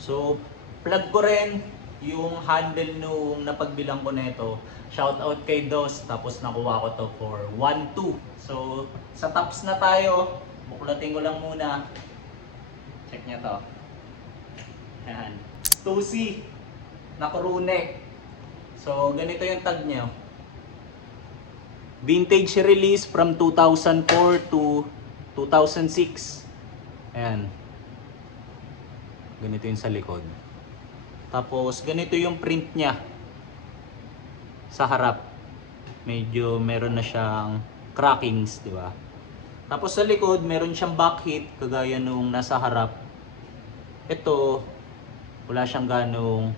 So, plug ko rin yung handle nung napagbilang ko nito. Shout out kay Dos, tapos nakuha ko to for 1.2. So, sa tops na tayo. Buklatin ko lang muna. Check niya to. Ayan. Stussy na crew neck. So, ganito yung tag niya. Vintage release from 2004 to 2006. Ayan. Ganito yung sa likod. Tapos, ganito yung print niya sa harap. Medyo meron na siyang crackings, di ba? Tapos sa likod, meron siyang back hit kagaya nung nasa harap. Ito, wala siyang ganong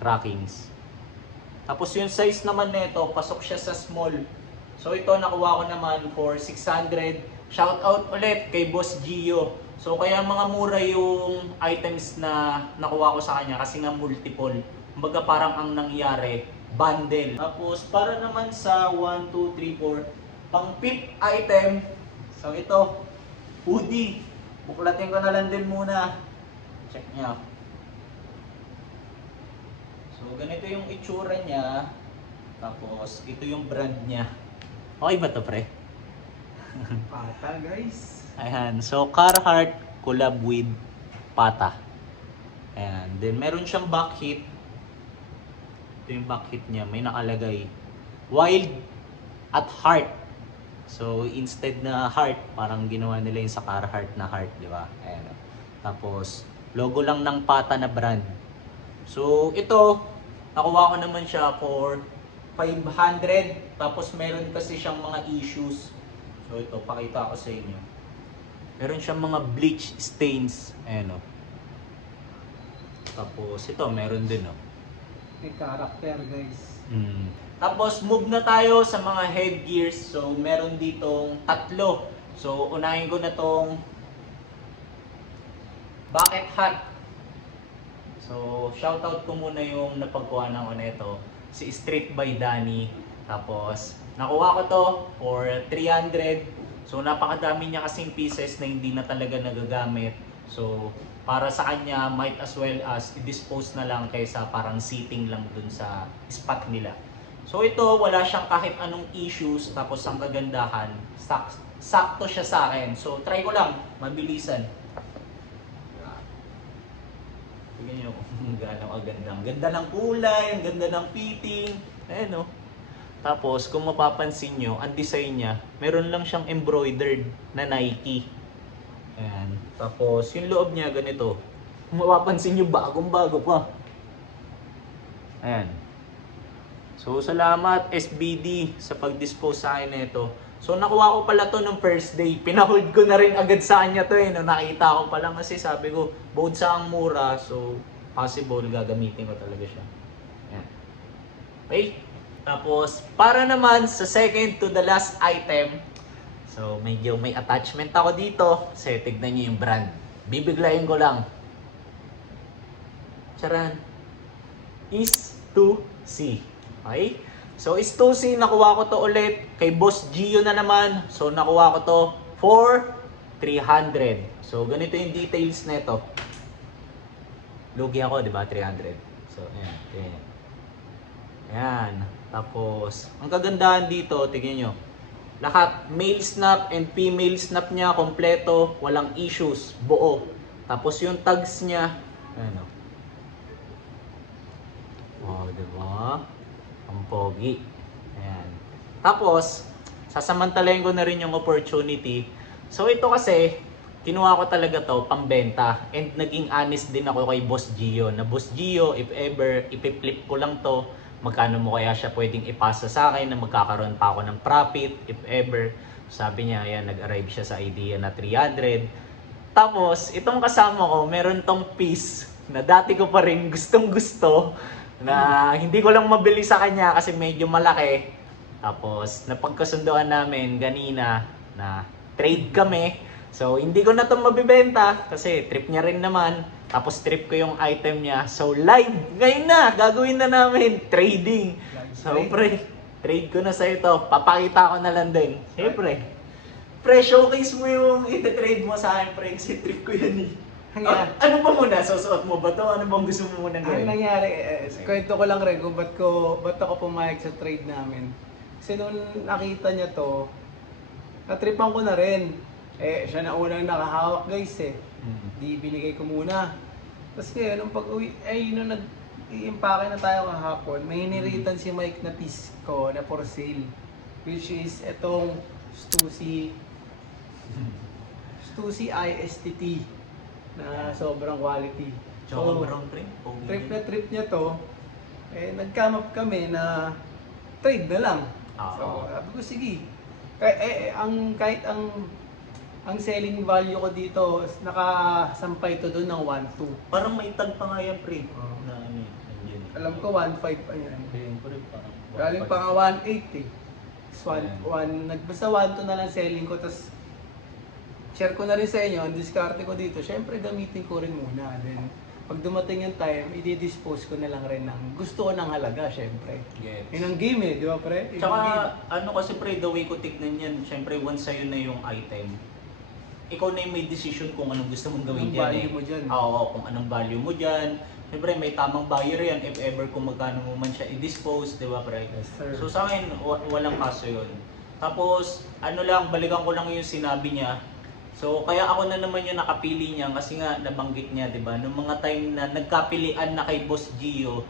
crackings. Tapos yung size naman nito, pasok siya sa small. So ito nakuha ko naman for 600. Shout out ulit kay Boss Gio. So kaya mga mura yung items na nakuha ko sa kanya kasi nga multiple. Kumbaga parang ang nangyari, bundle. Tapos para naman sa 1, 2, 3, 4, pang fifth item, so ito, hoodie. Buklatin ko na lang din muna. Check nyo. So ganito yung itsura niya. Tapos ito yung brand niya. Okay ba to, pre? Pata guys. Ayan. So Carhartt collab with Pata. Ayan. Then meron siyang back hit. Ito yung back hit niya. May nakalagay Wild at Heart. So instead na heart, parang ginawa nila yung sa Carhartt na heart, di ba? Ayan. Tapos logo lang ng Pata na brand. So ito, nakuha ko naman siya for 500. Tapos meron kasi siyang mga issues. So ito, pakita ko sa inyo. Meron siyang mga bleach stains. Ayan o. Tapos ito, meron din o. May character guys. Tapos move na tayo sa mga headgears. So meron ditong 3. So unahin ko na tong bucket hat. So shoutout ko muna yung napagkuhanan ko nito, si Street by Danny. Tapos nakuha ko to for 300. So napakadami niya kasing pieces na hindi na talaga nagagamit. So para sa kanya, might as well as i-dispose na lang kaysa parang sitting lang dun sa spot nila. So ito, wala siyang kahit anong issues. Tapos ang kagandahan, sakto siya sa akin. So try ko lang, mabilisan. Tignan nyo kung gaano kaganda. Ang ganda ng kulay, ang ganda ng fitting. Ayan o. Tapos kung mapapansin nyo, ang design niya, meron lang siyang embroidered na Nike. Ayan. Tapos yung loob niya ganito. Kung mapapansin nyo, bagong-bago pa. Ayan. So salamat SBD sa pag-dispose sa akin nito. So nakuha ko pala to nung first day. Pinahold ko na rin agad sa kanya to nung nakita ko pa lang kasi sabi ko, bukod sa ang mura, so possible gagamitin ko talaga siya. Ayan. Okay? Tapos para naman sa second to the last item, so medyo may attachment ako dito. Kasi tignan nyo yung brand. Bibiglayin ko lang. Charan. Is to see. Okay? So is to see, nakuha ko to ulit kay Boss Gio na naman. So nakuha ko to for 300. So ganito yung details nito. Lugi ako, di ba? 300. So ayan, ayan. Ayan. Tapos ang kagandahan dito, tingnan nyo. Lahat male snap and female snap niya kompleto, walang issues, buo. Tapos yung tags niya, ano. Wow, di ba? Ang pogi. Ayan. Tapos, sasamantalayin ko na rin yung opportunity. So ito kasi, kinuha ko talaga to pambenta. And naging honest din ako kay Boss Gio. Na Boss Gio, if ever, ipi-flip ko lang to, magkano mo kaya siya pwedeng ipasa sa akin na magkakaroon pa ako ng profit, if ever. Sabi niya, ayan, nag-arrive siya sa idea na 300. Tapos, itong kasama ko, meron tong piece na dati ko pa rin gustong gusto na hindi ko lang mabili sa kanya kasi medyo malaki. Tapos napagkasunduan namin ganina na trade kami. So hindi ko na ito mabibenta kasi trip niya rin naman. Tapos trip ko yung item niya. So live ngayon na, gagawin na namin trading. So pre, trade ko na sa ito. Papakita ko na lang din. Siyempre, pre, showcase mo yung iti-trade mo sa akin, pre. Kasi trip ko yan eh. Ano ba muna? Susuot mo ba ito? Ano bang gusto mo muna gawin? Ang nangyari, kwento ko lang rin kung ba't ako pumayag sa trade namin. Kasi nung nakita niya to, natripan ko na rin. Siya na unang nakahawak guys eh. Di binigay ko muna. Tapos ngayon, nung pag-uwi, nung nag-i-impake na tayo kahapon, may hiniritan si Mike na piece ko na for sale. Which is itong Stussy ISTT. Na sobrang quality. Sobrang Trip niya to, nag-come up kami na trade na lang. So, sabi ko, sige. Kahit ang selling value ko dito, nakasampay to doon ng 1.2. Parang may tag pa nga yan, pre. Na ano yun. Alam ko 1.5 pa yan. Parang Galing pa nga 1.8 eh. Basta 1.2 na lang selling ko, tapos share ko na rin sa inyo, ang diskarte ko dito, syempre gamitin ko rin muna. Then, pag dumating yung time, i-dispose ko na lang rin ng gusto ko ng halaga, syempre. Yes. Yun ang game di ba pre? Yun ang Tsaka game. ano kasi pre, the way ko tignan yan, syempre once sa'yo na yung item, ikaw na yung may decision kung anong gusto mong gawin Anong dyan value mo dyan. Oo, kung anong value mo dyan. Syempre may tamang buyer yan if ever kung magkano mo man siya i-dispose, di ba pre? Yes, sir. So sa akin, walang kaso yun. Tapos, ano lang, balikan ko lang yung sinabi niya. So, kaya ako na naman yung nakapili niya kasi nga nabanggit niya, 'di ba? Nung mga time na nagkapilian na kay Boss Gio,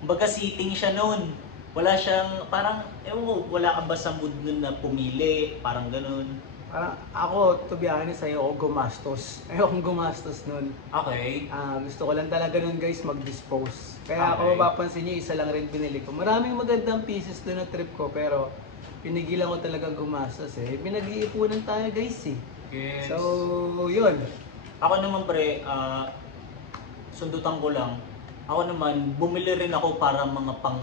kumbaga sitting siya noon. Wala siyang parang wala ka ba sa mood nun na pumili, parang ganoon. Parang ako, to be honest, ayoko gumastos. Ayokong gumastos nun. Okay. Gusto ko lang talaga nun guys mag-dispose. Kaya Okay. kung mapapansin nyo, isa lang rin binili ko. Maraming magandang pieces doon na trip ko pero pinigilan ko talaga gumastos eh. Pinag-iipunan tayo guys eh. Yes. So, yun. Ako naman pre, sundutan ko lang. Ako naman, bumili rin ako para mga pang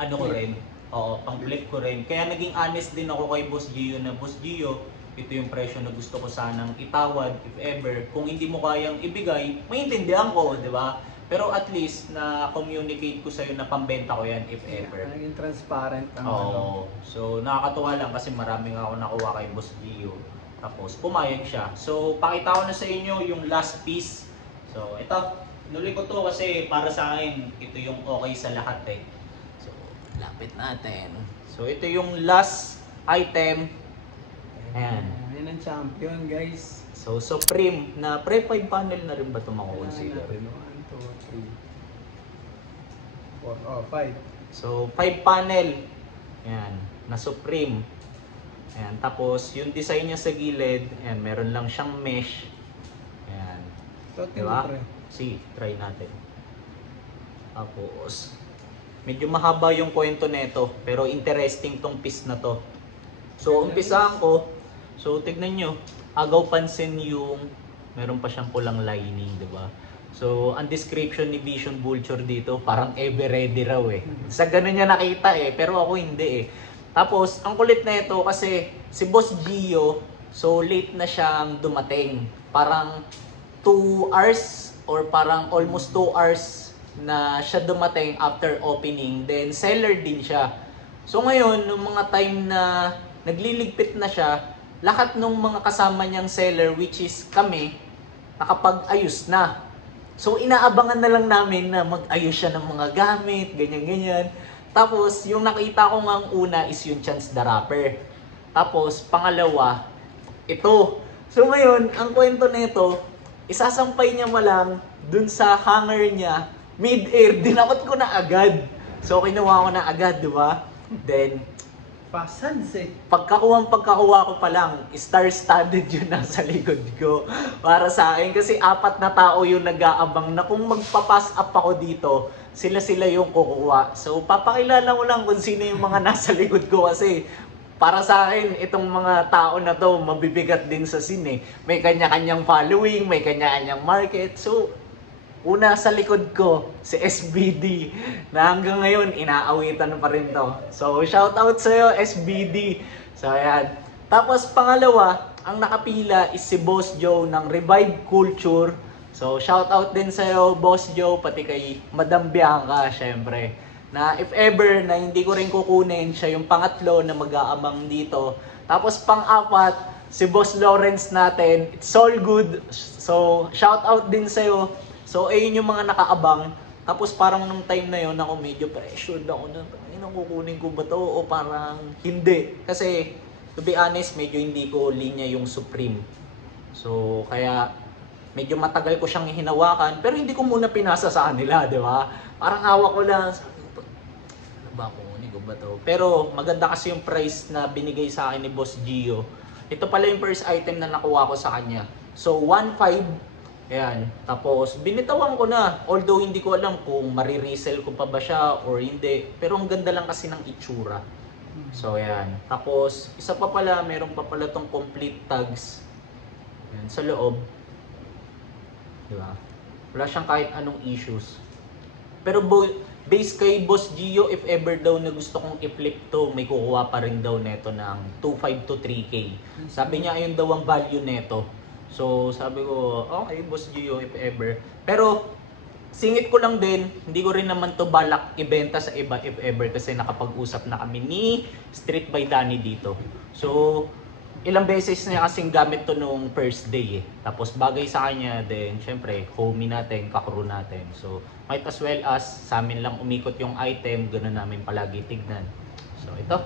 ano ko rin. Oo, pang flip ko rin. Kaya naging honest din ako kay Boss Gio na Boss Gio, ito yung presyo na gusto ko sanang itawad if ever. Kung hindi mo kayang ibigay, maintindihan ko, di ba? Pero at least na communicate ko sa'yo na pambenta ko yan if ever. Naging transparent ang Oo. So nakakatuwa lang kasi marami nga ako nakuha kay Boss Gio. Tapos pumayag siya. So pakita ko na sa inyo yung last piece. So ito, nuli ko to kasi para sa akin ito yung okay sa lahat eh. So lapit natin. So ito yung last item. Ayan. Yan ang champion guys. So Supreme na pre 5 panel na rin ba ito makukonsider? 1, 2, 3, 4, 5. So 5 panel. Ayan, na Supreme. Ayan, tapos yung design niya sa gilid, ayan, meron lang siyang mesh. Ayan. So, Diba? See, try natin. Tapos, medyo mahaba yung kwento nito, pero interesting tong piece na to. So, umpisahan ko. So, tignan nyo. Agaw pansin yung meron pa siyang pulang lining, di ba? So, ang description ni Vision Vulture dito, parang ever ready raw eh. Sa ganun niya nakita eh, pero ako hindi eh. Tapos, ang kulit na ito kasi si Boss Gio, so late na siyang dumating. Parang 2 hours or parang almost 2 hours na siya dumating after opening. Then, seller din siya. So, ngayon, nung mga time na nagliligpit na siya, lahat ng mga kasama niyang seller, which is kami, nakapag-ayos na. So, inaabangan na lang namin na mag-ayos siya ng mga gamit, ganyan-ganyan. Tapos, yung nakita ko nga una is yung Chance the Rapper. Tapos, pangalawa, ito. So, ngayon, ang kwento nito, isasampay niya malang dun sa hanger niya, mid-air, dinakot ko na agad. So, kinuha ko na agad, di ba? Then, Pasans eh. pagkakuha ko pa lang, star-studded yun nasa likod ko. Para sa akin, kasi 4 na tao yung nag-aabang na kung magpa-pass up ako dito, sila yung kukuha. So, papakilala ko lang kung sino yung mga nasa likod ko kasi para sa akin, itong mga tao na to, mabibigat din sa scene eh. May kanya-kanyang following, may kanya-kanyang market. So, una sa likod ko, si SBD, na hanggang ngayon, inaawitan pa rin to. So, shout out sa'yo, SBD. So, ayan. Tapos, pangalawa, ang nakapila is si Boss Joe ng Revive Culture. So, shout out din sa'yo, Boss Joe, pati kay Madam Bianca, syempre. Na if ever na hindi ko rin kukunin, siya yung pangatlo na mag-aabang dito. Tapos, pang-apat, si Boss Lawrence natin, it's all good. So, shout out din sa'yo. So, ayun yung mga nakaabang. Tapos parang nung time na yun, ako medyo pressured ako na, kukunin ko ba to o parang hindi. Kasi, to be honest, medyo hindi ko linya yung Supreme. So, kaya medyo matagal ko siyang hinawakan, pero hindi ko muna pinasa sa kanila, di ba? Parang hawak ko lang, ano ba, kukunin ko ba to? Pero maganda kasi yung price na binigay sa akin ni Boss Gio. Ito pala yung first item na nakuha ko sa kanya. So, 1.5. Ayan, tapos binitawan ko na, although hindi ko alam kung mariresell ko pa ba siya or hindi, pero ang ganda lang kasi ng itsura. So ayan, tapos isa pa pala, meron pa pala tong complete tags. Ayan, sa loob. Diba? Wala siyang kahit anong issues. Pero based kay Boss Gio, if ever daw na gusto kong i-flip to, may kukuha pa rin daw neto ng 2.5 to 3K. Sabi niya ayun daw ang value neto. So, sabi ko, okay, Boss Gio, if ever. Pero, singit ko lang din, hindi ko rin naman to balak ibenta sa iba if ever kasi nakapag-usap na kami ni Street by Danny dito. So, ilang beses niya kasing gamit to nung first day eh. Tapos bagay sa kanya din, syempre, homie natin, kakrew natin. So, might as well as sa amin lang umikot yung item, ganoon namin palagi tignan. So, ito.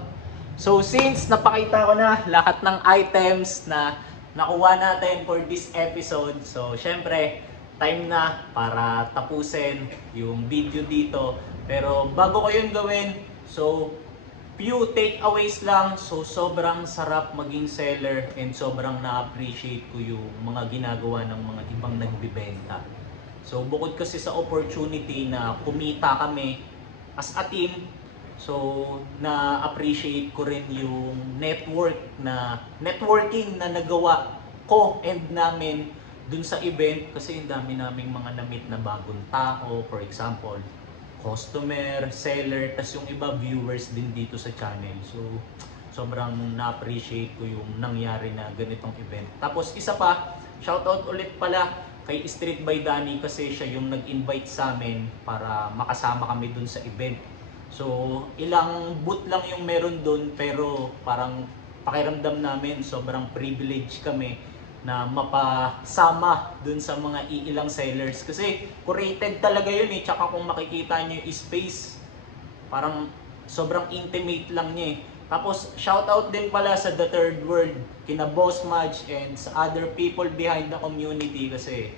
So, since napakita ko na lahat ng items na nakuha natin for this episode, so, syempre, time na para tapusin yung video dito. Pero bago ko yun gawin, so few takeaways lang. So sobrang sarap maging seller and sobrang na-appreciate ko yung mga ginagawa ng mga ibang nagbibenta. So bukod kasi sa opportunity na kumita kami as a team, so na-appreciate ko rin yung networking na nagawa ko and namin dun sa event kasi ang dami naming mga na-meet na bagong tao, for example, customer, seller, tas yung iba viewers din dito sa channel. So, sobrang na-appreciate ko yung nangyari na ganitong event. Tapos isa pa, shoutout ulit pala kay Street by Danny kasi siya yung nag-invite sa amin para makasama kami dun sa event. So, ilang booth lang yung meron dun pero parang pakiramdam namin sobrang privilege kami na mapasama dun sa mga iilang sellers kasi curated talaga yun eh, tsaka kung makikita nyo yung space parang sobrang intimate lang niya eh. Tapos shoutout din pala sa The Third World, kina Boss Madge and sa other people behind the community kasi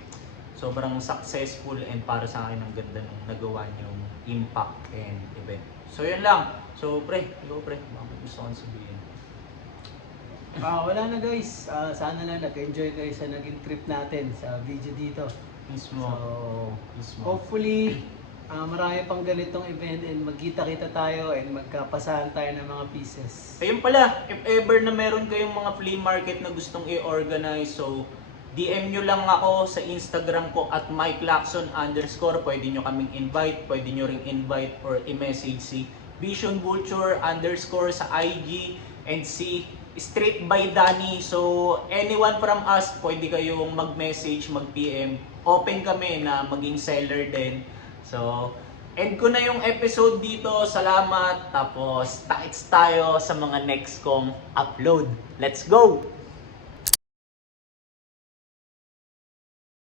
sobrang successful and para sa akin ang ganda ng nagawa niyong impact and event. So yun lang. So pre, ikaw pre, bakit gusto kong sabihin? Wala na guys. Sana lang nag-enjoy kayo sa naging trip natin sa video dito. Mismo. So, hopefully, marami pang ganitong event and magkita-kita tayo and magkapasahan tayo ng mga pieces. Ayun pala, if ever na meron kayong mga flea market na gustong i-organize, so DM nyo lang ako sa Instagram ko at @MikeLacson_. Pwede nyo kaming invite, pwede nyo ring invite or i-message si Vision Vulture_ sa IG and si Street by Danny. So anyone from us, pwede kayong mag-message, mag-PM. Open kami na maging seller din. So, end ko na yung episode dito. Salamat. Tapos, taits tayo sa mga next kong upload. Let's go!